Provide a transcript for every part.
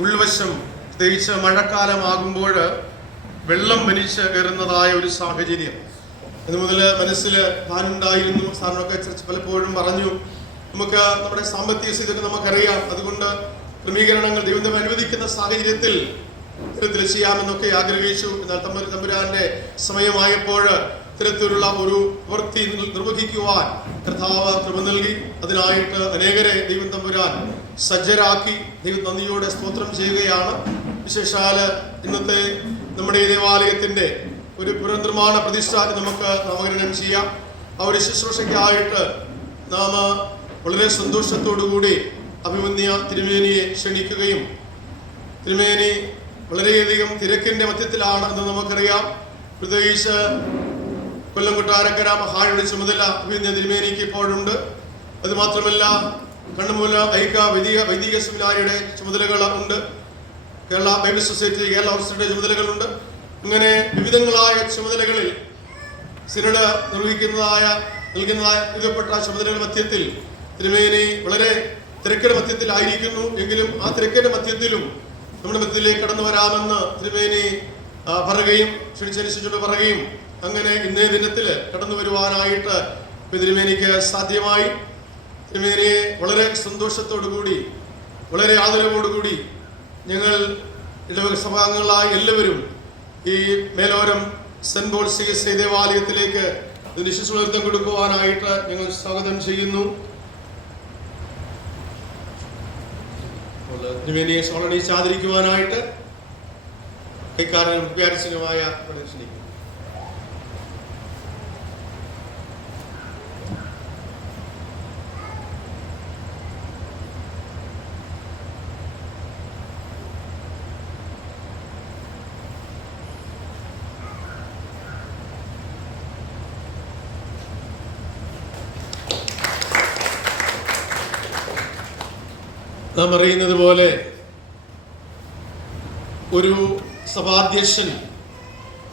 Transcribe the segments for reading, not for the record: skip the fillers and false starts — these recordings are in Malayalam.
ഉൾവശം പ്രത്യേകിച്ച് മഴക്കാലമാകുമ്പോൾ വെള്ളം വലിച്ച് കയറുന്നതായ ഒരു സാഹചര്യം അതുമുതൽ മനസ്സിൽ താനുണ്ടായിരുന്നു. സാറിനൊക്കെ പലപ്പോഴും പറഞ്ഞു, നമുക്ക് നമ്മുടെ സാമ്പത്തിക സ്ഥിതിയൊക്കെ നമുക്കറിയാം, അതുകൊണ്ട് ക്രമീകരണങ്ങൾ ദൈവം അനുവദിക്കുന്ന സാഹചര്യത്തിൽ ഇത്തരത്തിൽ ചെയ്യാമെന്നൊക്കെ ആഗ്രഹിച്ചു. എന്നാൽ തമ്പുരാന്റെ സമയമായപ്പോൾ ഇത്തരത്തിലുള്ള ഒരു പ്രവൃത്തി നിർവഹിക്കുവാൻ കർത്താവ് കൃപ നൽകി. അതിനായിട്ട് അനേകരെ ദൈവം തമ്പുരാൻ സജ്ജരാക്കി. ദൈവം നന്ദിയോടെ സ്തോത്രം ചെയ്യുകയാണ്. വിശേഷാൽ ഇന്നത്തെ നമ്മുടെ ഈ ദേവാലയത്തിന്റെ ഒരു പുനർനിർമ്മാണ പ്രതിഷ്ഠ നമുക്ക് നാമകരണം ചെയ്യാം. ആ ഒരു ശുശ്രൂഷയ്ക്കായിട്ട് നാം വളരെ സന്തോഷത്തോടുകൂടി അഭിമന്യ തിരുമേനിയെ ക്ഷണിക്കുകയും, തിരുമേനി വളരെയധികം തിരക്കിന്റെ മധ്യത്തിലാണ് എന്ന് നമുക്കറിയാം. പ്രത്യേകിച്ച് കൊല്ലം കൊട്ടാരക്കര മഹായുടെ ചുമതല അഭിമന്യ തിരുമേനിക്ക് ഇപ്പോഴുണ്ട്. അതുമാത്രമല്ല കണ്ണമൂല വൈദിക സെമിനാരിയുടെ ചുമതലകൾ ഉണ്ട്. കേരള ബൈബിൾ സൊസൈറ്റി, കേരള ഓർസയുടെ ചുമതലകളുണ്ട്. അങ്ങനെ വിവിധങ്ങളായ ചുമതലകളിൽ സിനഡ് നൽകുന്നതായ വിധപ്പെട്ട ചുമതലകളുടെ മധ്യത്തിൽ തിരുമേനി വളരെ തിരക്കിന്റെ മധ്യത്തിലായിരിക്കുന്നു. എങ്കിലും ആ തിരക്കിന്റെ മധ്യത്തിലും നമ്മുടെ മധ്യത്തിലേക്ക് കടന്നു വരാമെന്ന് തിരുമേനി പറയുകയും ക്ഷണിച്ചനുസരിച്ചുകൊണ്ട് പറയുകയും അങ്ങനെ ഇന്നേ ദിനത്തിൽ കടന്നു വരുവാനായിട്ട് തിരുമേനിക്ക് സാധ്യമായി. തിരുമേനിയെ വളരെ സന്തോഷത്തോടുകൂടി, വളരെ ആദരവോടുകൂടി ഞങ്ങൾ ഇടവക സഭാംഗങ്ങളായ എല്ലാവരും ഈ മേലോരം സെന്റ് പോൾ CSI ദേവാലയത്തിലേക്ക് ശുശ്രൂഷ കൊടുക്കുവാനായിട്ട് ഞങ്ങൾ സ്വാഗതം ചെയ്യുന്നു. തിരുമേനിയെ ക്ഷണിച്ച് ആദരിക്കുവാനായിട്ട് കൈക്കാരനും വ്യാരസിനുമായ ക്ഷണിക്കുന്നു. നാം അറിയുന്നത് പോലെ ഒരു സഭാധ്യക്ഷൻ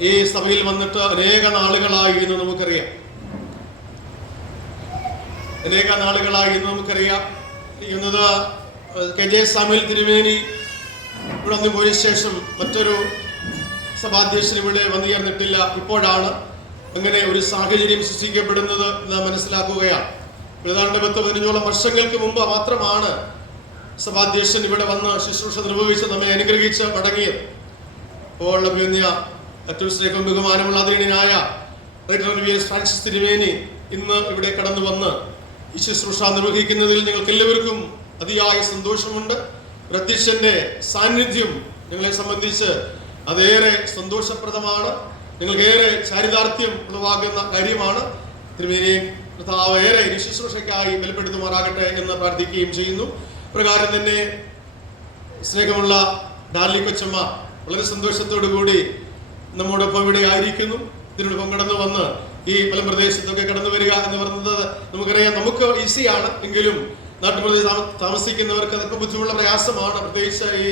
ഈ സഭയിൽ വന്നിട്ട് അനേക നാളുകളായി എന്ന് നമുക്കറിയാം. എന്നത് KJ സാമുവൽ തിരുമേനി ഇവിടെ വന്നു പോയ ശേഷം മറ്റൊരു സഭാധ്യക്ഷൻ ഇവിടെ വന്നു ചേർന്നിട്ടില്ല. ഇപ്പോഴാണ് അങ്ങനെ ഒരു സാഹചര്യം സൃഷ്ടിക്കപ്പെടുന്നത് നാം മനസ്സിലാക്കുകയാണ്. ഏതാണ്ട് 10-15 വർഷങ്ങൾക്ക് മുമ്പ് മാത്രമാണ് സഭാധ്യക്ഷൻ ഇവിടെ വന്ന് ശുശ്രൂഷ നിർവഹിച്ച് നമ്മെ അനുഗ്രഹിച്ച് മടങ്ങിയത്. അപ്പോൾ ഏറ്റവും സ്നേഹവും ബഹുമാനമുള്ള ആദരണീയനായ ഫ്രാൻസിസ് തിരുമേനി ഇന്ന് ഇവിടെ കടന്നു വന്ന് ഈ ശുശ്രൂഷ നിർവഹിക്കുന്നതിൽ ഞങ്ങൾക്ക് എല്ലാവർക്കും അതിയായ സന്തോഷമുണ്ട്. അധ്യക്ഷന്റെ സാന്നിധ്യം ഞങ്ങളെ സംബന്ധിച്ച് അതേറെ സന്തോഷപ്രദമാണ്. ഞങ്ങൾക്കേറെ ചാരിതാർത്ഥ്യം ഉളവാകുന്ന കാര്യമാണ്. തിരുമേനിയെ കർത്താവ് ഏറെ ഈ ശുശ്രൂഷയ്ക്കായി ബലപ്പെടുത്തുമാറാകട്ടെ എന്ന് പ്രാർത്ഥിക്കുകയും ചെയ്യുന്നു. പ്രകാരം തന്നെ സ്നേഹമുള്ള ഡാർലി കൊച്ചമ്മ വളരെ സന്തോഷത്തോടു കൂടി നമ്മോടൊപ്പം ഇവിടെ ആയിരിക്കുന്നു. ഇതിനോടൊപ്പം കടന്നു വന്ന് ഈ മലമ്പ്രദേശത്തൊക്കെ കടന്നു വരിക എന്ന് പറയുന്നത് നമുക്കറിയാം, നമുക്ക് ഈസിയാണ്. എങ്കിലും നാട്ടുപ്രദേശം താമസിക്കുന്നവർക്ക് അതൊക്കെ ബുദ്ധിമുട്ടുള്ള പ്രയാസമാണ്. പ്രത്യേകിച്ച് ഈ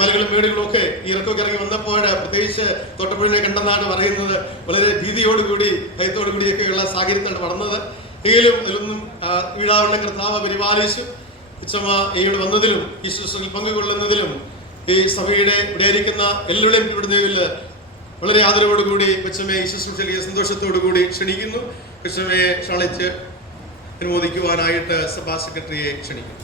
മലകളും മേടുകളും ഒക്കെ ഇറക്കൊക്കെ ഇറങ്ങി വന്നപ്പോൾ പ്രത്യേകിച്ച് തോട്ടപ്പുഴയെ കണ്ടെന്നാണ് പറയുന്നത്. വളരെ ഭീതിയോടുകൂടി ഭയത്തോടുകൂടിയൊക്കെയുള്ള സാഹചര്യത്താണ് വളർന്നത്. എങ്കിലും അതിലൊന്നും വീഴാവുന്ന കർത്താവ് പരിപാലിച്ചു. കൊച്ചമ്മ ഇവിടെ വന്നതിലും ഈ ശുശ്രൂഷയിൽ പങ്കുകൊള്ളുന്നതിലും ഈ സഭയുടെ ഇവിടെ ആയിരിക്കുന്ന എല്ലാവരുടെയും ഇവിടുന്നതിൽ വളരെ ആദരവോടുകൂടി കൊച്ചമ്മയെ ഈ ശുശ്രൂഷയിലേക്ക് സന്തോഷത്തോടുകൂടി ക്ഷണിക്കുന്നു. കൊച്ചമ്മയെ ക്ഷണിച്ച് അനുമോദിക്കുവാനായിട്ട് സഭാ സെക്രട്ടറിയെ ക്ഷണിക്കുന്നു.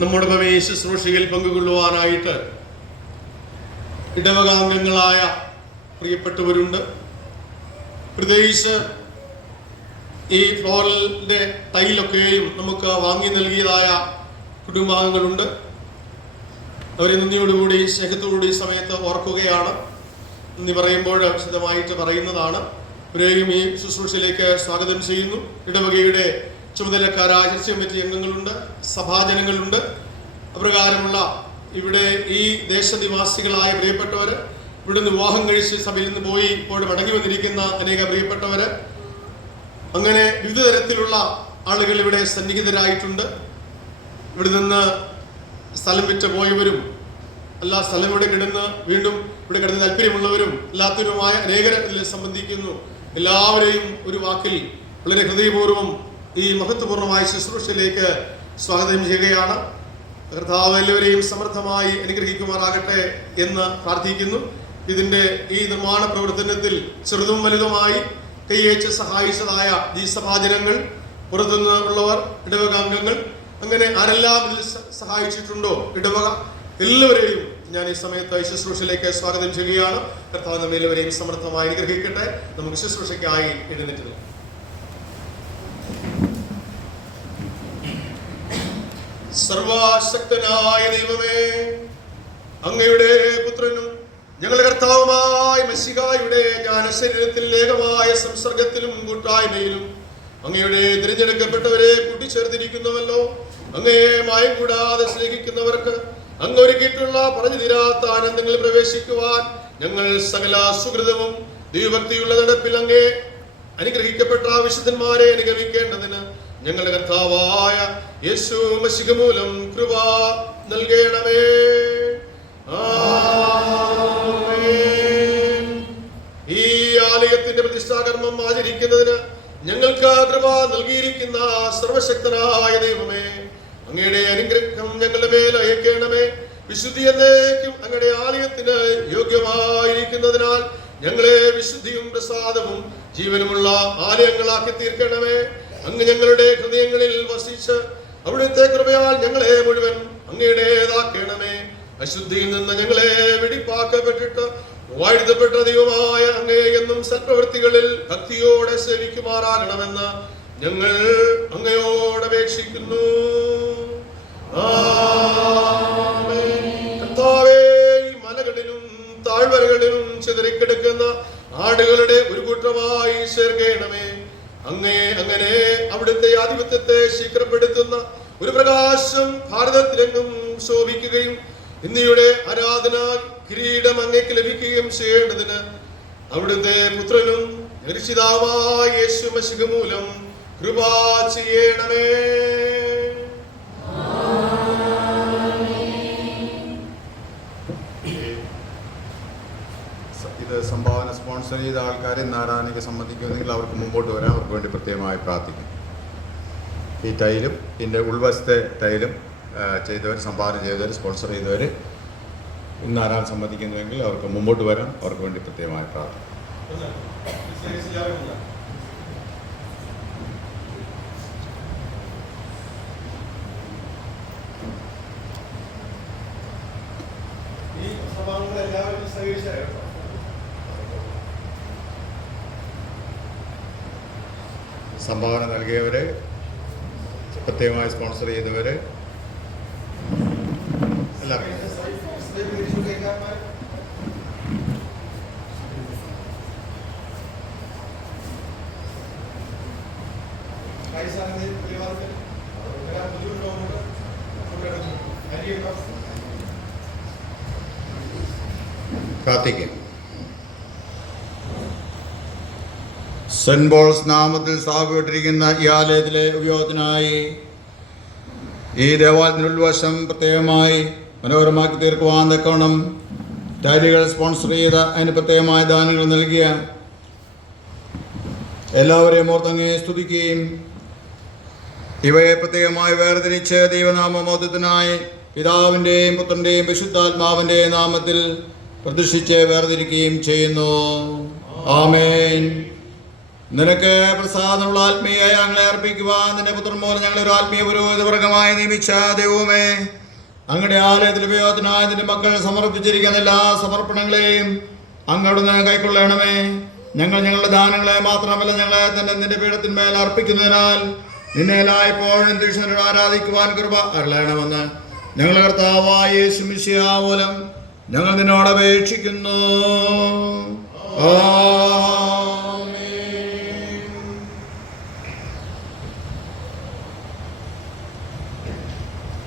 നമ്മോടൊപ്പം ഈ ശുശ്രൂഷയിൽ പങ്കുകൊള്ളുവാനായിട്ട് ഇടവകാംഗങ്ങളായ പ്രിയപ്പെട്ടവരുണ്ട്. പ്രത്യേകിച്ച് ഈ ഫ്ലോറിന്റെ ടൈലൊക്കെയും നമുക്ക് വാങ്ങി നൽകിയതായ കുടുംബാംഗങ്ങളുണ്ട്. അവരെ നന്ദിയോടുകൂടി സ്നേഹത്തോടുകൂടി സമയത്ത് ഓർക്കുകയാണ്. നന്ദി പറയുമ്പോൾ വിശദമായിട്ട് പറയുന്നതാണ്. ഇവരെയും ഈ ശുശ്രൂഷയിലേക്ക് സ്വാഗതം ചെയ്യുന്നു. ഇടവകയുടെ ചുമതലക്കാരായ ചർച്ച കമ്മിറ്റി അംഗങ്ങളുണ്ട്, സഭാജനങ്ങളുണ്ട്. അപ്രകാരമുള്ള ഇവിടെ ഈ ദേശനിവാസികളായ പ്രിയപ്പെട്ടവർ, ഇവിടുന്ന് വിവാഹം കഴിച്ച് സഭയിൽ നിന്ന് പോയി ഇപ്പോൾ മടങ്ങി വന്നിരിക്കുന്ന അനേക പ്രിയപ്പെട്ടവർ, അങ്ങനെ വിവിധ തരത്തിലുള്ള ആളുകൾ ഇവിടെ സന്നിഹിതരായിട്ടുണ്ട്. ഇവിടെ നിന്ന് സ്ഥലം വിറ്റ് പോയവരും എല്ലാ സ്ഥലം ഇവിടെ കിടന്ന് വീണ്ടും ഇവിടെ കിടന്ന് താല്പര്യമുള്ളവരും അല്ലാത്തവരുമായ അനേകരെ ഇതിൽ സംബന്ധിക്കുന്നു. എല്ലാവരെയും ഒരു വാക്കിൽ വളരെ ഹൃദയപൂർവ്വം ഈ മഹത്വപൂർണ്ണമായ ശുശ്രൂഷയിലേക്ക് സ്വാഗതം ചെയ്യുകയാണ്. കർത്താവ് എല്ലാവരെയും സമൃദ്ധമായി അനുഗ്രഹിക്കുമാറാകട്ടെ എന്ന് പ്രാർത്ഥിക്കുന്നു. ഇതിൻ്റെ ഈ നിർമ്മാണ പ്രവർത്തനത്തിൽ ചെറുതും വലുതുമായി കൈയേച്ച് സഹായിച്ചതായ ഈ സഭാജനങ്ങൾ, പുറത്തുനിന്ന് ഉള്ളവർ, ഇടവക അംഗങ്ങൾ, അങ്ങനെ ആരെല്ലാം ഇതിൽ സഹായിച്ചിട്ടുണ്ടോ ഇടവക, എല്ലാവരെയും ഞാൻ ഈ സമയത്ത് ശുശ്രൂഷയിലേക്ക് സ്വാഗതം ചെയ്യുകയാണ്. കർത്താവ് നമ്മെ എല്ലാവരെയും സമൃദ്ധമായി അനുഗ്രഹിക്കട്ടെ. നമുക്ക് ശുശ്രൂഷയ്ക്കായി എഴുന്നേറ്റ് സർവശക്തനായ ദൈവമേ, അങ്ങയുടെ പുത്രനും ഞങ്ങളുടെ കർത്താവുമായ മെസ്സിഹായുടെ ജ്ഞാനശരീരത്തിൽ ഏകമായ സംസർഗത്തിലും കൂട്ടായ്മയിലും അങ്ങയുടെ തിരഞ്ഞെടുക്കപ്പെട്ടവരെ കൂട്ടിച്ചേർത്തിരിക്കുന്നുവല്ലോ. അങ്ങയെ മായം കൂടാതെ സ്നേഹിക്കുന്നവർക്ക് അങ്ങ് ഒരുക്കിയിട്ടുള്ള പറഞ്ഞു തീരാത്ത ആനന്ദങ്ങളിൽ പ്രവേശിക്കുവാൻ ഞങ്ങൾ സകല സുഹൃതവും ദൈവഭക്തിയുള്ള നടപ്പിൽ അങ്ങേ അനുഗ്രഹിക്കപ്പെട്ട വിശുദ്ധന്മാരെ അനുഗമിക്കേണ്ടതിന് ഞങ്ങളുടെ കർത്താവായ യേശു മശിഹ മൂലം കൃപ നൽകണമേ. ഈ ആലയത്തിന്റെ പ്രതിഷ്ഠാകർമ്മം ആചരിക്കുന്നതിന് ഞങ്ങൾക്ക് കൃപ നൽകിയിരിക്കുന്ന സർവശക്തനായ ദൈവമേ, അങ്ങയുടെ അനുഗ്രഹം ഞങ്ങളുടെ മേൽ അയക്കണമേ. വിശുദ്ധി എന്നേക്കും അങ്ങയുടെ ആലയത്തിന് യോഗ്യമായിരിക്കുന്നതിനാൽ ഞങ്ങളെ വിശുദ്ധിയും പ്രസാദവും ജീവനുമുള്ള ആലയങ്ങളാക്കി തീർക്കണമേ. അങ്ങ് ഞങ്ങളുടെ ഹൃദയങ്ങളിൽ വസിച്ച് അവിടുത്തെ കൃപയാൽ ഞങ്ങളെ മുഴുവൻ അങ്ങയുടേതാക്കണമേ. അശുദ്ധിയിൽ നിന്ന് ഞങ്ങളെ വെടിപ്പാക്കപ്പെട്ടിട്ട് വാഴ്ത്തപ്പെട്ട ദൈവമായ അങ്ങയെ എന്നും സൽപ്രവൃത്തികളിൽ ഭക്തിയോടെ സേവിക്കുമാറാകണമെന്ന് ഞങ്ങൾ അങ്ങയോട് അപേക്ഷിക്കുന്നു. കർത്താവേ, മലകളിലും താഴ്വരകളിലും ചിതറിക്കിടക്കുന്ന ആടുകളുടെ ഒരു കൂട്ടമായി ചേർക്കണമേ. അങ്ങനെ അവിടുത്തെ ആധിപത്യത്തെ ശീഘ്രപ്പെടുത്തുന്ന ഒരു പ്രകാശം ഭാരതത്തിലെങ്ങും ശോഭിക്കുകയും ഇന്ത്യയുടെ ആരാധന കിരീടം അങ്ങേക്ക് ലഭിക്കുകയും ചെയ്യേണ്ടതിന് അവിടുത്തെ പുത്രനും രക്ഷിതാവായ യേശു മശിഹ മൂലം കൃപ ചെയ്യണമേ. ഇത് സംഭാവന സ്പോൺസർ ചെയ്ത ആൾക്കാരെ നാരായണിക്ക് സംബന്ധിക്കുമെങ്കിൽ അവർക്ക് മുമ്പോട്ട് വരാൻ അവർക്ക് വേണ്ടി പ്രത്യേകമായി പ്രാർത്ഥിക്കും. ഈ ടൈലും ഇതിൻ്റെ ഉൾവശത്തെ ടൈലും ചെയ്തവർ, സംഭാവന ചെയ്തവർ, സ്പോൺസർ ചെയ്തവർ ഇന്ന് ആരാൻ സമ്മതിക്കുന്നുവെങ്കിൽ അവർക്ക് മുമ്പോട്ട് വരാൻ അവർക്ക് വേണ്ടി പ്രത്യേകമായി പ്രാർത്ഥിക്കും. സംഭാവന നൽകിയവർ, പ്രത്യേകമായി സ്പോൺസർ ചെയ്തവർ എല്ലാവരും പ്രാർത്ഥിക്കും. സെന്റ് പോൾസ് നാമത്തിൽ സ്ഥാപിക്കപ്പെട്ടിരിക്കുന്ന ഈ ആലയത്തിലെ ഉപയോഗത്തിനായി ഈ ദേവാലയത്തിൻ്റെ ഉൾവശം പ്രത്യേകമായി മനോഹരമാക്കി തീർക്കുവാൻ തക്കവണ്ണം ടൈലുകൾ സ്പോൺസർ ചെയ്ത അതിന് പ്രത്യേകമായ ദാനങ്ങൾ നൽകിയ എല്ലാവരെയും ഓർത്തങ്ങേ സ്തുതിക്കുകയും ഇവയെ പ്രത്യേകമായി വേർതിരിച്ച് ദൈവനാമമോദത്തിനായി പിതാവിൻ്റെയും പുത്രൻ്റെയും വിശുദ്ധാത്മാവിൻ്റെയും നാമത്തിൽ പ്രതിഷ്ഠിച്ച് വേർതിരിക്കുകയും ചെയ്യുന്നു. ആമേൻ. നിനക്ക് പ്രസാദമുള്ള ആത്മീയ ഞങ്ങളെ അർപ്പിക്കുവാൻ നിന്റെ പുത്രൻ മൂലം ഞങ്ങളെ ഒരു ആത്മീയ പുരോഹിതവർഗമായി നിയമിച്ച ദൈവമേ, അങ്ങയുടെ ആലയത്തിൽ ഉപയോഗത്തിനായി നിന്റെ മക്കൾ സമർപ്പിച്ചിരിക്കുന്ന എല്ലാ സമർപ്പണങ്ങളെയും അങ്ങോട്ട് കൈക്കൊള്ളണമേ. ഞങ്ങൾ ഞങ്ങളുടെ ദാനങ്ങളെ മാത്രമല്ല ഞങ്ങളെ തന്നെ നിന്റെ പീഠത്തിന്മേൽ അർപ്പിക്കുന്നതിനാൽ നിന്നെ എല്ലായ്പ്പോഴും തീക്ഷ്ണരോട് ആരാധിക്കുവാൻ കൃപ അരുളണമെന്ന് ഞങ്ങളുടെ കർത്താവായ യേശു മിശിഹ മൂലം ഞങ്ങൾ നിന്നോട് അപേക്ഷിക്കുന്നു.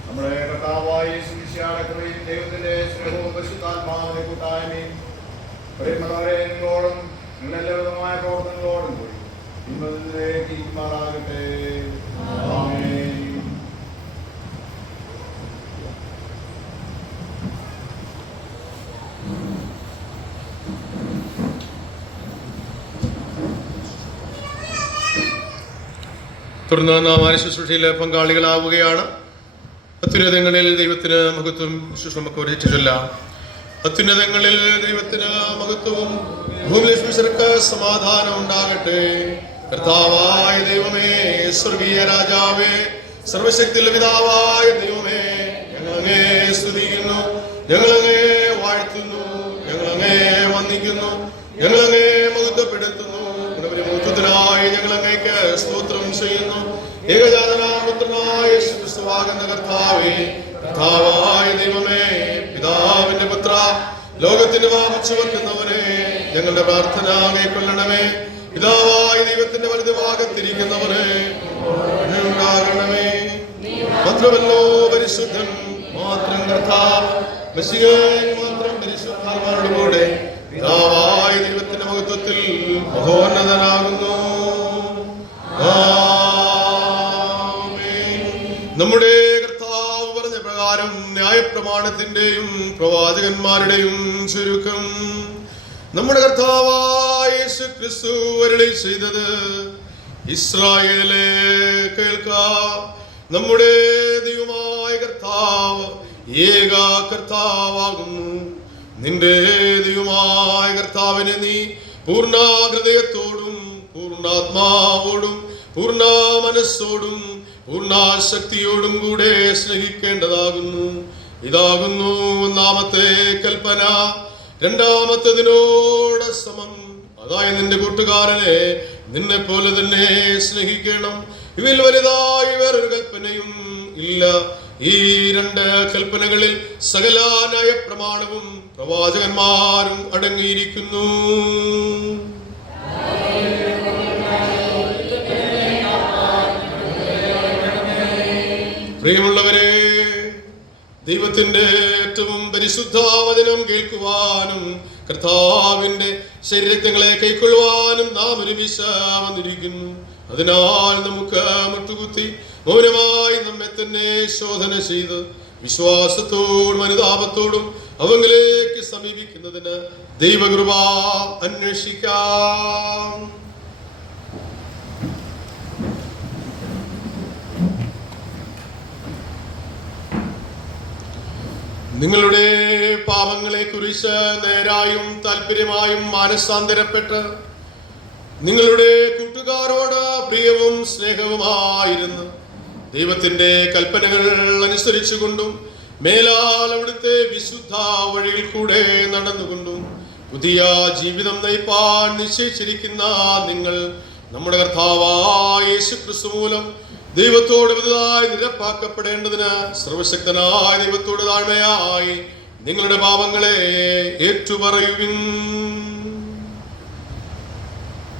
നമ്മുടെ കർത്താവായ യേശു മിശിഹായുടെ കൃപയും ദൈവത്തിന്റെ സ്നേഹവും പരിശുദ്ധാത്മാവിന്റെ കൂട്ടായ്മയും പ്രിയമുള്ളവരെ നിങ്ങളോടും നിങ്ങളുടെ വിധമായ പ്രവർത്തനങ്ങളോടും കൂടി ഇന്നതിലേക്ക് ഇരിക്കുമാറാകട്ടെ. ആമേൻ. തുടർന്ന് നാം ശുശ്രൂഷയിൽ പങ്കാളികളാവുകയാണ്. അത്യുന്നതങ്ങളിൽ ദൈവത്തിന് മഹത്വം. ശുശ്രൂഷ നമുക്ക് ഒരേറ്റ് ചൊല്ലാം. അത്യുന്നതങ്ങളിൽ ദൈവത്തിന് മഹത്വവും ഭൂമിക്ക് സമാധാനം ഉണ്ടാകട്ടെ. കർത്താവായ ദൈവമേ, സ്വർഗീയ രാജാവേ, സർവശക്തിയുള്ള പിതാവായ ദൈവമേ, ഞങ്ങളങ്ങേ സ്തുതിക്കുന്നു, ഞങ്ങളങ്ങേ വാഴ്ത്തുന്നു, ഞങ്ങളങ്ങേ വന്ദിക്കുന്നു, ഞങ്ങളങ്ങേ മഹത്വപ്പെടുത്തുന്നു. മഹത്വത്തിനായി ഞങ്ങളങ്ങേക്ക് സ്തോത്രം ചെയ്യുന്നു. ഏകജാതനായ പുത്രനായ യേശുക്രിസ്തുവാകുന്ന കർത്താവേ, കർത്താവായ ദൈവമേ, പിതാവിന്റെ പുത്ര, ലോകത്തിന്റെ പാപം ചുമക്കുന്നവനെ, ഞങ്ങളുടെ പ്രാർത്ഥന കൈക്കൊള്ളണമേ. പിതാവായ ദൈവത്തിന്റെ വലതു ഭാഗത്തിരിക്കുന്നവനെ ഉണ്ടാകണമേ. മാത്രമല്ലോ പരിശുദ്ധൻ മാത്രം കർത്താവ്, മെസ്സിഹയെ മാത്രം പരിശുദ്ധാത്മാവോട് കൂടെ പിതാവായ ദൈവത്തിന്റെ മഹത്വത്തിൽ മഹോന്നതനാകുന്നു. നമ്മുടെ കർത്താവ് പറഞ്ഞ പ്രകാരം ന്യായപ്രമാണത്തിന്റെയും പ്രവാചകന്മാരുടെയും ചുരുക്കം നമ്മുടെ കർത്താവായ യേശുക്രിസ്തു അരുളി ചെയ്തത്, ഇസ്രായേലേ കേൾക്ക, നമ്മുടെ ദൈവമായ കർത്താവ് ഏക കർത്താവാകുന്നു. നിന്റെ ദൈവമായ കർത്താവിനെ നീ പൂർണ്ണ ഹൃദയത്തോടും പൂർണ്ണാത്മാവോടും പൂർണ്ണ മനസ്സോടും പൂർണ്ണ ശക്തിയോടും കൂടെ സ്നേഹിക്കേണ്ടതാകുന്നു. ഇതാകുന്നു ഒന്നാമത്തെ കൽപ്പന. രണ്ടാമത്തതിനോട് സമം, അതായത് നിന്റെ കൂട്ടുകാരനെ നിന്നെ പോലെ തന്നെ സ്നേഹിക്കണം. ഇവയിൽ വലുതായി വേറൊരു കൽപ്പനയും ഇല്ല. ഈ രണ്ട് കൽപ്പനകളിൽ സകല ന്യായപ്രമാണവും പ്രവാചകന്മാരും അടങ്ങിയിരിക്കുന്നു. പ്രിയമുള്ളവരെ, ദൈവത്തിന്റെ ഏറ്റവും പരിശുദ്ധ വചനം കേൾക്കുവാനും കർത്താവിന്റെ ശരീരങ്ങളെ കൈക്കൊള്ളുവാനും നാം ഒരുമിച്ച് വന്നിരിക്കുന്നു. അതിനാൽ നമുക്ക് മുട്ടുകുത്തി മൗനമായി നമ്മെ തന്നെ ശോധന ചെയ്ത് വിശ്വാസത്തോടും അനുതാപത്തോടും അവങ്കിലേക്ക് സമീപിക്കുന്നതിന് ദൈവകൃപ അന്വേഷിക്കാം. നിങ്ങളുടെ പാപങ്ങളെ കുറിച്ച് നേരായും താല്പര്യമായും മാനസാന്തരപ്പെട്ട് നിങ്ങളുടെ കൂട്ടുകാരോട് പ്രിയവും സ്നേഹവുമായിരുന്നു ദൈവത്തിന്റെ കൽപ്പനകൾ അനുസരിച്ചുകൊണ്ടും മേലാൽ അവിടുത്തെ വിശുദ്ധ വഴിയിൽ കൂടെ നടന്നുകൊണ്ടും പുതിയ ജീവിതം നയിപ്പാൻ നിശ്ചയിച്ചിരിക്കുന്ന നിങ്ങൾ നമ്മുടെ കർത്താവായ യേശുക്രിസ്തു മൂലം ദൈവത്തോട് പുതുതായി നിരപ്പാക്കപ്പെടേണ്ടതിന് സർവശക്തനായ ദൈവത്തോട് താഴ്മയായി നിങ്ങളുടെ പാപങ്ങളെ ഏറ്റുപറയുവിൻ.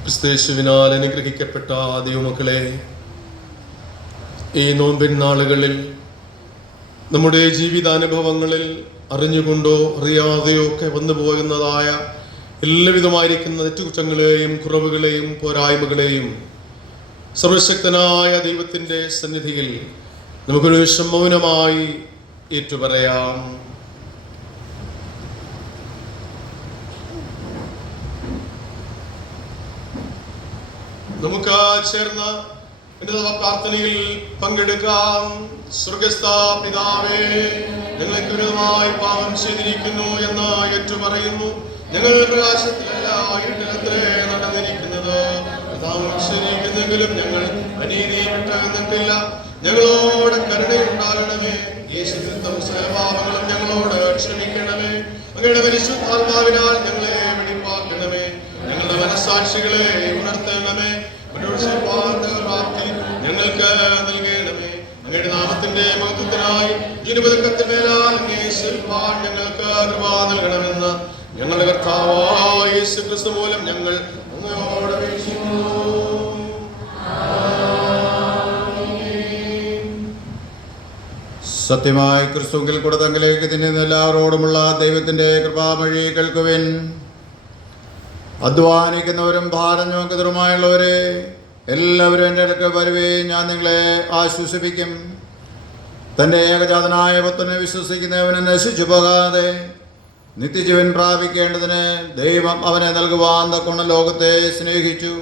ക്രിസ്തയേശുവിനാൽ അനുഗ്രഹിക്കപ്പെട്ട ദൈവമക്കളെ, ഈ നോമ്പിൻ നാളുകളിൽ നമ്മുടെ ജീവിതാനുഭവങ്ങളിൽ അറിഞ്ഞുകൊണ്ടോ അറിയാതെയോ ഒക്കെ വന്നു പോകുന്നതായ എല്ലാവിധമായിരിക്കുന്ന തെറ്റുകുറ്റങ്ങളെയും കുറവുകളെയും പോരായ്മകളെയും സർവശക്തനായ ദൈവത്തിന്റെ സന്നിധിയിൽ നമുക്കൊരു നിമിഷം മൗനമായി ഏറ്റുപറയാം. നമുക്ക് ചേർന്ന് പ്രാർത്ഥനയിൽ പങ്കെടുക്കാം. സ്വർഗസ്ഥ പിതാവേ, ഞങ്ങൾക്ക് വിരോധമായി പാപം ചെയ്തിരിക്കുന്നു എന്ന് ഏറ്റുപറയുന്നു. ഞങ്ങൾ പ്രകാശത്തിലല്ല ഇരുട്ടിലത്രേ നടന്നിരിക്കുന്നത്. െങ്കിലും ഞങ്ങൾ അനീതിയെ വിട്ടകന്നിട്ടില്ല. ഞങ്ങളോട് കരുണയുണ്ടാകണമേ. യേശുക്രിസ്തു സകലപാപങ്ങളും ഞങ്ങളോട് ക്ഷമിക്കണമേ. അങ്ങയുടെ പരിശുദ്ധാത്മാവിനാൽ ഞങ്ങളെ വെളിപ്പാക്കണമേ. ഞങ്ങളുടെ മനസ്സാക്ഷികളെ ഉണർത്തണമേ. ഞങ്ങൾക്ക് നൽകണമേ. അങ്ങയുടെ നാമത്തിന്റെ മഹത്വത്തിനായി ഇരുപതുക്കത്തിന്മേലാൽ ഞങ്ങൾക്ക് കൃപ നൽകണമെന്ന് ഞങ്ങളുടെ കർത്താവായ യേശുക്രിസ്തു മൂലം ഞങ്ങൾ അങ്ങയോട് അപേക്ഷിക്കുന്നു. സത്യമായി ക്രിസ്തുവിൽ കൂടെ തങ്ങളിലേക്ക് തിന്നുന്ന എല്ലാവരോടുമുള്ള ദൈവത്തിന്റെ കൃപാമഴി കേൾക്കുവിൻ. അധ്വാനിക്കുന്നവരും ഭാരം ചുമക്കുന്നവരുമായുള്ളവരെ എല്ലാവരും എൻ്റെ അടുക്കൽ വരുകയും ഞാൻ നിങ്ങളെ ആശ്വസിപ്പിക്കും. തൻ്റെ ഏകജാതനായ പുത്രനെ വിശ്വസിക്കുന്നവനെ നശിച്ചു പോകാതെ നിത്യജീവൻ പ്രാപിക്കേണ്ടതിന് ദൈവം അവനെ നൽകുവാൻ തക്കവണ്ണം ലോകത്തെ സ്നേഹിച്ചു.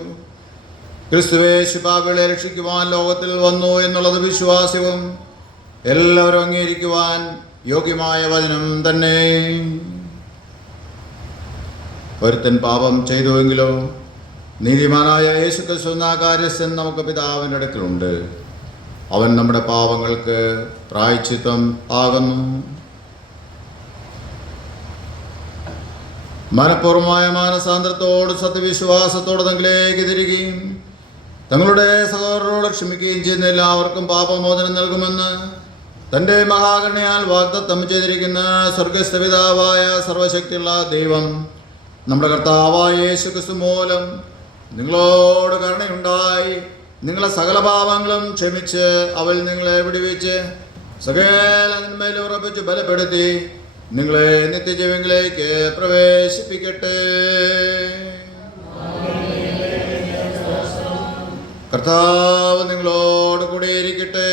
ക്രിസ്തുവേശു പാപികളെ രക്ഷിക്കുവാൻ ലോകത്തിൽ വന്നു എന്നുള്ളത് വിശ്വാസവും എല്ലാവരും അംഗീകരിക്കുവാൻ യോഗ്യമായ വചനം തന്നെ. ഒരുത്തൻ പാപം ചെയ്തുവെങ്കിലോ നീതിമാനായ യേശുക്രിസ്തു എന്ന കാര്യസ്ഥൻ നമുക്ക് പിതാവിൻ്റെ അടുക്കലുണ്ട്. അവൻ നമ്മുടെ പാപങ്ങൾക്ക് പ്രായശ്ചിത്തം ആകുന്നു. മനഃപൂർവമായ മാനസാന്തരത്തോട് സത്യവിശ്വാസത്തോട് തങ്ങളിലേക്ക് തിരികെയും തങ്ങളുടെ സഹോദരരോട് ക്ഷമിക്കുകയും ചെയ്യുന്ന എല്ലാവർക്കും പാപമോചനം നൽകുമെന്ന് തൻ്റെ മഹാകരുണയാൽ വാഗ്ദത്തം ചെയ്തിരിക്കുന്ന സ്വർഗസ്ഥ പിതാവായ സർവശക്തിയുള്ള ദൈവം നമ്മുടെ കർത്താവായ യേശുക്രിസ്തു മൂലം നിങ്ങളോട് കരുണയുണ്ടായി നിങ്ങളെ സകല പാപങ്ങളും ക്ഷമിച്ച് അവൾ നിങ്ങളെ വിടുവിച്ച് സകല നന്മയിൽ ഉറപ്പിച്ച് ബലപ്പെടുത്തി നിങ്ങളെ നിത്യജീവനിലേക്ക് പ്രവേശിപ്പിക്കട്ടെ. കർത്താവ് നിങ്ങളോട് കൂടിയിരിക്കട്ടെ.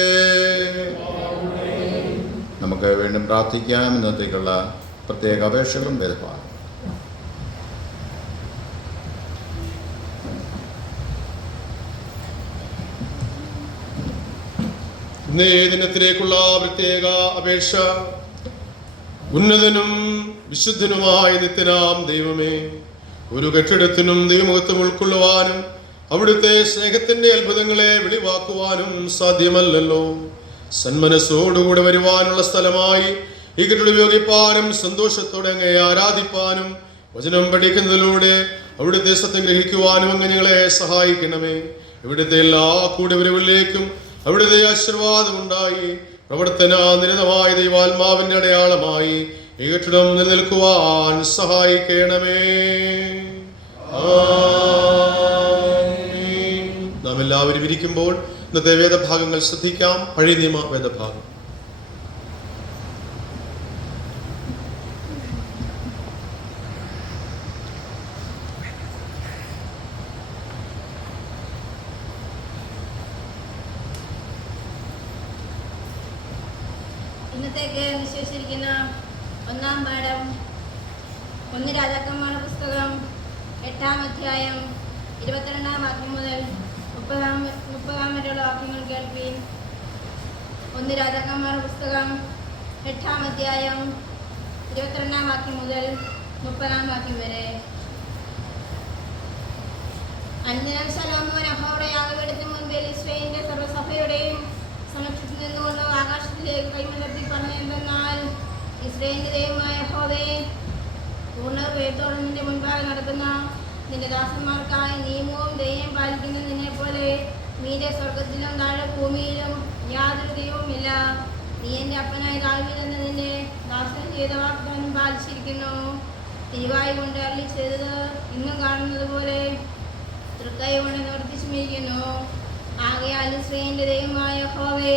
നമുക്ക് വീണ്ടും പ്രാർത്ഥിക്കാം. ഇന്നത്തേക്കുള്ള പ്രത്യേക അപേക്ഷകളും വേദഭാഗം. ഇന്നേ ദിനത്തിലേക്കുള്ള പ്രത്യേക അപേക്ഷ. ഉന്നതനും വിശുദ്ധനുമായ നിത്യനാം ദൈവമേ, ഒരു കെട്ടിടത്തിനും ദൈവമുഖത്തും ഉൾക്കൊള്ളുവാനും അവിടുത്തെ സ്നേഹത്തിന്റെ അത്ഭുതങ്ങളെ വെളിവാക്കുവാനും സാധ്യമല്ലല്ലോ. സന്മനസ്സോടുകൂടെ വരുവാനുള്ള സ്ഥലമായി ഈ കെട്ടിടം ഉപയോഗിപ്പാനും സന്തോഷത്തോടെ അങ്ങേ ആരാധിപ്പാനും വചനം പഠിക്കുന്നതിലൂടെ അവിടുത്തെ സത്യം ഗ്രഹിക്കുവാനും അങ്ങ് ഞങ്ങളെ സഹായിക്കണമേ. ഇവിടുത്തെ എല്ലാ കൂടിവരവിലേക്കും അവിടുത്തെ ആശീർവാദം ഉണ്ടായി പ്രവർത്തന നിരതമായ ദൈവാത്മാവിന്റെ അടയാളമായി ഈ കെട്ടിടം നിലനിൽക്കുവാൻ സഹായിക്കണമേ. നാം എല്ലാവരും ഇരിക്കുമ്പോൾ ഇന്നത്തെ വേദഭാഗങ്ങൾ ശ്രദ്ധിക്കാം. പഴയ നിയമ വേദഭാഗം. ഇന്നത്തേക്ക് നിശ്ചയിച്ചിരിക്കുന്ന ഒന്നാം പാഠം 1 രാജാക്കന്മാരുടെ പുസ്തകം 8-ാം അധ്യായം 22-ാം വാക്യം മുതൽ 30 വരെയുള്ള വാക്യങ്ങൾ കേൾപ്പീൻ. 1 രാജാക്കന്മാരുടെ പുസ്തകം 8-ാം അധ്യായം 22-ാം വാക്യം മുതൽ 30-ാം വാക്യം വരെ. അന്യനാം ശലോമോൻ യഹോവയുടെ യാഗപീഠത്തിന് മുൻപിൽ ഇസ്രായേലിന്റെ സർവ്വസഭയുടെയും സമക്ഷത്തിൽ നിന്നുകൊണ്ട് ആകാശത്തിലേക്ക് കൈമലർത്തി പറഞ്ഞെന്തെന്നാൽ, ഇസ്രായേലിന്റെ ദൈവമായ യഹോവേ, പൂർണ്ണ ഹൃദയത്തോടെ നിന്റെ മുൻപാകെ നടക്കുന്ന നിന്റെ ദാസന്മാർക്കായി നിയമവും ദയയും പാലിക്കുന്ന നിന്നെ പോലെ മീതെ സ്വർഗത്തിലും താഴെ ഭൂമിയിലും യാതൊരു ദൈവവുമില്ല. നീ എൻ്റെ അപ്പനായ ദാവീദ് എന്ന നിന്റെ ദാസൻ ചെയ്ത വാഗ്ദാനം പാലിച്ചിരിക്കുന്നു. തിരുവായി കൊണ്ട് അരുളി ചെയ്തത് ഇന്നും കാണുന്നത് പോലെ തൃക്കൈ കൊണ്ട് നിവർത്തിച്ചുമിരിക്കുന്നു. ആകയാൽ ഇസ്രായേലിന്റെ ദൈവമായ യഹോവേ,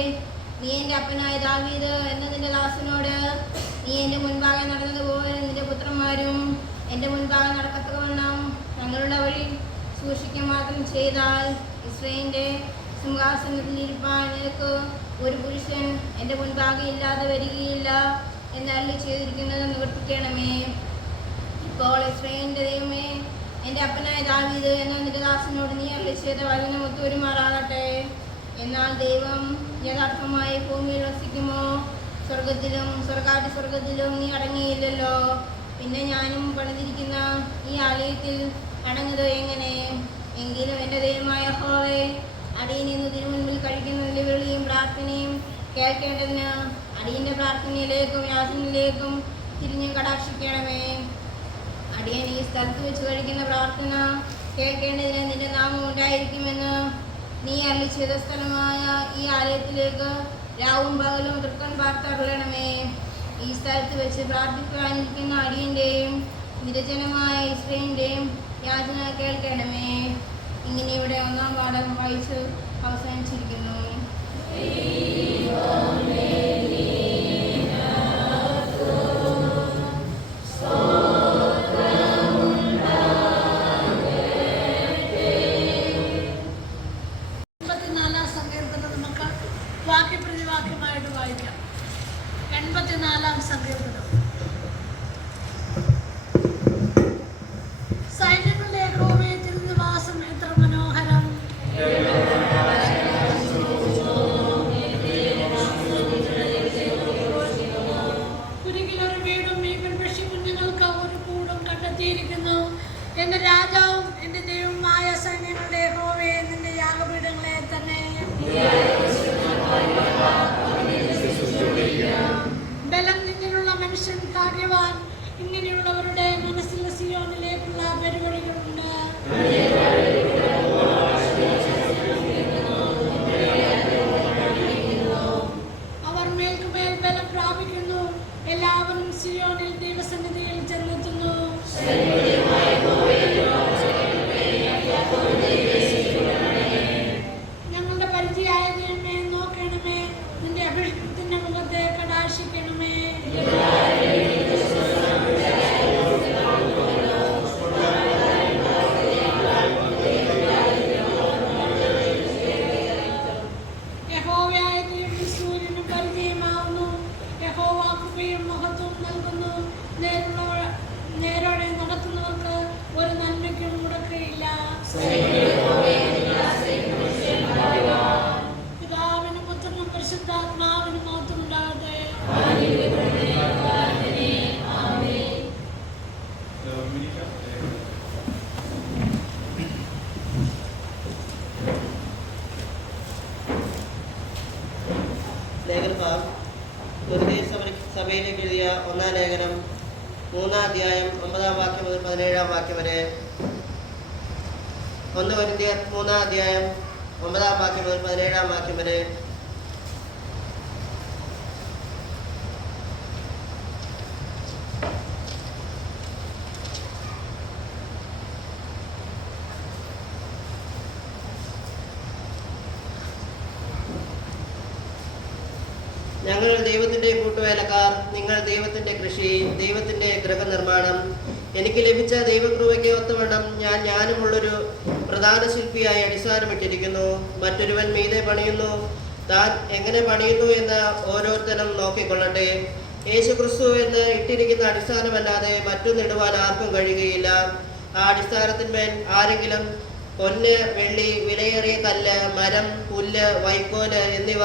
നീ എൻ്റെ അപ്പനായ ദാവീദ് എന്ന നിന്റെ ദാസനോട് നീ എൻ്റെ മുൻപാകെ നടന്നതുപോലെ നിന്റെ പുത്രന്മാരും എൻ്റെ മുൻപാകെ നടക്കത്തക്കവണ്ണം തങ്ങളുടെ വഴി സൂക്ഷിക്കുക മാത്രം ചെയ്താൽ ഇസ്രായേലിന്റെ സിംഹാസനത്തിൽ ഇരിപ്പാൻ നിനക്ക് ഒരു പുരുഷൻ എൻ്റെ മുൻപാകെ ഇല്ലാതെ വരികയില്ല എന്നരുളി ചെയ്തിരിക്കുന്നത് നിവർത്തിക്കണമേ. ഇപ്പോൾ ഇസ്രായേലിന്റെ ദൈവമേ, എൻ്റെ അപ്പനായ ദാവീദ് എന്ന നിന്റെ ദാസനോട് നീ അരുളി ചെയ്ത വചനം ഒത്തുവരുമാറാകട്ടെ. എന്നാൽ ദൈവം യഥാർത്ഥമായി ഭൂമിയിൽ വസിക്കുമോ? സ്വർഗത്തിലും സ്വർഗത്തിലും നീ അടങ്ങിയില്ലല്ലോ. പിന്നെ ഞാനും പണിതിരിക്കുന്ന ഈ ആലയത്തിൽ അടങ്ങുന്നത് എങ്ങനെ? എങ്കിലും എൻ്റെ ദൈവമായ യഹോവേ, അടിയൻ ഇന്ന് തിരുമുൻപിൽ കഴിക്കുന്ന നിലവിളിയും പ്രാർത്ഥനയും കേൾക്കേണ്ടതിന് അടിയൻ്റെ പ്രാർത്ഥനയിലേക്കും യാചനയിലേക്കും തിരിഞ്ഞു കടാക്ഷിക്കണമേ. അടിയൻ ഈ സ്ഥലത്ത് വെച്ച് കഴിക്കുന്ന പ്രാർത്ഥന കേൾക്കേണ്ടതിന് നിന്റെ നാമം ഉണ്ടായിരിക്കുമെന്ന് നീ അരുളി ചെയ്ത സ്ഥലമായ ഈ ആലയത്തിലേക്ക് രാവും പകലും തൃക്കൺ പാർത്തരുളണമേ. ഈ സ്ഥലത്ത് വെച്ച് പ്രാർത്ഥിക്കാനിരിക്കുന്ന അടിയൻ്റെയും നിരജനമായ ഇസ്രായേലിൻ്റെയും യാചന കേൾക്കണമേ. ഇങ്ങനെ ഇവിടെ ഒന്നാം പാഠം വായിച്ച് അവസാനിച്ചിരിക്കുന്നു. വാക്യപ്രതിവാക്യമായിട്ട് വായിക്കാം. 84-ാം സങ്കീർത്തനം. സൈന്യങ്ങളുടെ യഹോവേ, തിരുനിവാസം എത്ര മനോഹരം! ഇങ്ങനെയുള്ളവരുടെ മനസ്സിൽ സിയോനിലേക്കുള്ള പരിപാടികളുണ്ട്. അവർ മേൽക്കുമേൽ ബലം പ്രാപിക്കുന്നു. എല്ലാവരും സിയോനിൽ ദൈവസന്നിധിയിൽ ചെന്നെത്തുന്നു. ഞങ്ങളുടെ പരിചയായ ദൈവമേ, നോക്കണമേ. നിന്റെ അഭിഷേകത്തിന്റെ മുഖത്തെ കടാക്ഷിക്കണമേ. യഹോവയായ ദൈവം സൂര്യനും പരിചയമാവുന്നു. യഹോവ കൃപയും മഹത്വവും നൽകുന്നു. നേരോടെ നടത്തുന്നവർക്ക് ഒരു നന്മയ്ക്കും മുടക്കയില്ല. പിതാവിനും പുത്രനും പരിശുദ്ധാത്മാവിനും മഹത്വം ഉണ്ടാകട്ടെ. ലേഖനഭാഗം സഭയിലേക്ക് എഴുതിയ 1-ാം ലേഖനം 3-ാം അധ്യായം 9-ാം വാക്യം മുതൽ 17-ാം വാക്യം വരെ. 1 കൊരിന്ത്യർ 3-ാം അധ്യായം 9-ാം വാക്യം മുതൽ 17-ാം വാക്യം വരെ. ഞങ്ങൾ ദൈവത്തിൻ്റെ കൂട്ടുവേലക്കാർ, നിങ്ങൾ ദൈവത്തിൻ്റെ കൃഷി, ദൈവത്തിൻ്റെ ഗൃഹനിർമ്മാണം. എനിക്ക് ലഭിച്ച ദൈവകൃപയ്ക്ക് ഒത്തവണ്ണം ഞാനുമുള്ളൊരു പ്രധാന ശില്പിയായി അടിസ്ഥാനമിട്ടിരിക്കുന്നു. മറ്റൊരുവൻ മീതെ പണിയുന്നു. താൻ എങ്ങനെ പണിയുന്നു എന്ന് ഓരോരുത്തരും നോക്കിക്കൊള്ളട്ടെ. യേശുക്രിസ്തു എന്ന് ഇട്ടിരിക്കുന്ന അടിസ്ഥാനമല്ലാതെ മറ്റൊന്നിടുവാൻ ആർക്കും കഴിയുകയില്ല. ആ അടിസ്ഥാനത്തിന്മേൽ ആരെങ്കിലും പൊന്ന്, വെള്ളി, വിലയേറിയ കല്ല്, മരം, പുല്ല്, വൈക്കോല് എന്നിവ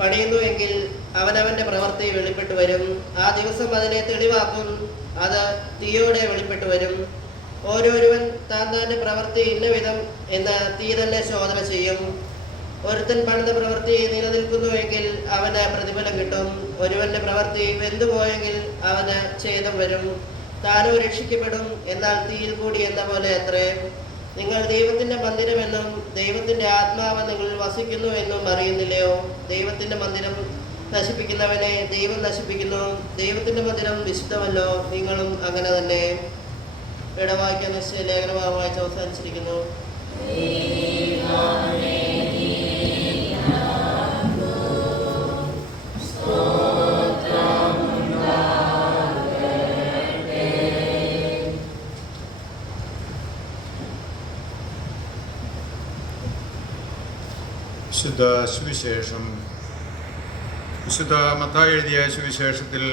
പണിയുന്നുവെങ്കിൽ അവനവന്റെ പ്രവൃത്തി വെളിപ്പെട്ടു വരും. ആ ദിവസം അതിനെ തെളിവാക്കും. അത് തീയോടെ വെളിപ്പെട്ടു വരും. ഓരോരുവൻ താൻ്റെ പ്രവൃത്തി ഇന്ന വിധം എന്ന് തീ തന്നെ ശോധന ചെയ്യും. ഒരുത്തൻ പണിത പ്രവൃത്തി നിലനിൽക്കുന്നുവെങ്കിൽ അവന് പ്രതിഫലം കിട്ടും. ഒരുവന്റെ പ്രവൃത്തി വെന്തുപോയെങ്കിൽ അവന് ഛേദം വരും. താനോ രക്ഷിക്കപ്പെടും, എന്നാൽ തീയിൽ കൂടി എന്ന പോലെ അത്രേ. നിങ്ങൾ ദൈവത്തിന്റെ മന്ദിരമെന്നും ദൈവത്തിന്റെ ആത്മാവ് നിങ്ങളിൽ വസിക്കുന്നു എന്നും അറിയുന്നില്ലയോ? ദൈവത്തിന്റെ മന്ദിരം നശിപ്പിക്കുന്നവനെ ദൈവം നശിപ്പിക്കുന്നു. ദൈവത്തിന്റെ മന്ദിരം വിശുദ്ധമല്ലോ, നിങ്ങളും അങ്ങനെ തന്നെ. ഇവിടെ വായിക്കാൻ നിശ്ചയ ലേഖനഭാഗം വായിച്ച് അവസാനിച്ചിരിക്കുന്നു. വിശുദ്ധ സുവിശേഷം. വിശുദ്ധ മത്തായി എഴുതിയ സുവിശേഷത്തിൽ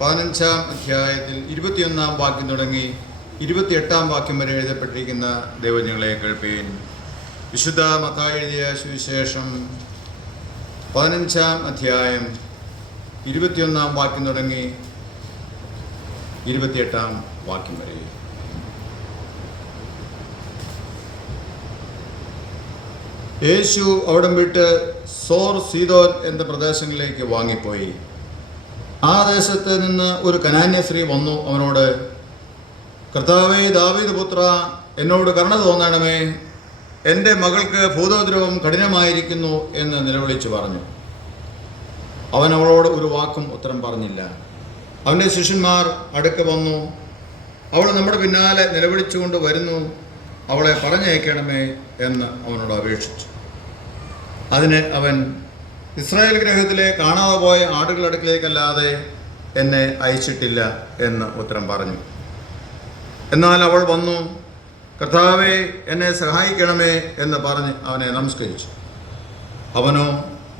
15-ാം അധ്യായത്തിൽ 21-ാം വാക്യം തുടങ്ങി 28-ാം വാക്യം വരെ എഴുതപ്പെട്ടിരിക്കുന്ന ദൈവജനങ്ങളെ കേൾപ്പീൻ. വിശുദ്ധ മത്തായി എഴുതിയ സുവിശേഷം 15-ാം അധ്യായം 21-ാം വാക്യം തുടങ്ങി 28-ാം വാക്യം വരെ. യേശു അവിടം വിട്ട് സോർ സീദോൻ എന്ന പ്രദേശങ്ങളിലേക്ക് വാങ്ങിപ്പോയി. ആ ദേശത്ത് നിന്ന് ഒരു കനാന്യ സ്ത്രീ വന്നു അവനോട്, കർത്താവേ, ദാവീദ് പുത്ര, എന്നോട് കരുണ തോന്നണമേ, എൻ്റെ മകൾക്ക് ഭൂതോദ്രവം കഠിനമായിരിക്കുന്നു എന്ന് നിലവിളിച്ചു പറഞ്ഞു. അവൻ അവളോട് ഒരു വാക്കും ഉത്തരം പറഞ്ഞില്ല. അവൻ്റെ ശിഷ്യന്മാർ അടുക്ക വന്നു, അവൾ നമ്മുടെ പിന്നാലെ നിലവിളിച്ചുകൊണ്ട് വരുന്നു, അവളെ പറഞ്ഞയക്കണമേ എന്ന് അവനോട് അപേക്ഷിച്ചു. അതിന് അവൻ, ഇസ്രായേൽ ഗൃഹത്തിലെ കാണാതെ പോയ ആടുകളുടെ അടുക്കിലേക്കല്ലാതെ എന്നെ അയച്ചിട്ടില്ല എന്ന് ഉത്തരം പറഞ്ഞു. എന്നാൽ അവൾ വന്നു, കർത്താവേ, എന്നെ സഹായിക്കണമേ എന്ന് പറഞ്ഞ് അവനെ നമസ്കരിച്ചു. അവനോ,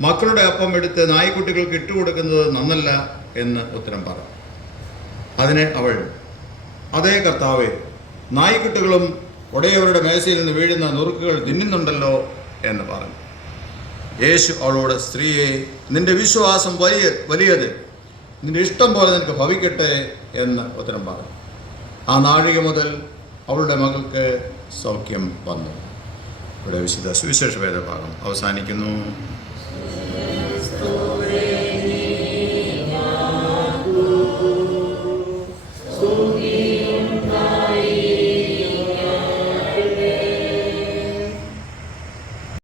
മക്കളുടെ അപ്പം എടുത്ത് നായ്ക്കുട്ടികൾക്ക് ഇട്ടുകൊടുക്കുന്നത് നന്നല്ല എന്ന് ഉത്തരം പറഞ്ഞു. അതിന് അവൾ, അതേ കർത്താവേ, നായ്ക്കുട്ടികളും ഉടയവരുടെ മേശയിൽ നിന്ന് വീഴുന്ന നുറുക്കുകൾ തിന്നുന്നുണ്ടല്ലോ എന്ന് പറഞ്ഞു. യേശു അവളോട്, സ്ത്രീയെ, നിന്റെ വിശ്വാസം വലിയത്, നിന്റെ ഇഷ്ടം പോലെ നിനക്ക് ഭവിക്കട്ടെ എന്ന് ഉത്തരം പറഞ്ഞു. ആ നാഴിക മുതൽ അവളുടെ മകൾക്ക് സൗഖ്യം വന്നു. ഇവിടെ വിശുദ്ധ സുവിശേഷ വേദഭാഗം അവസാനിക്കുന്നു.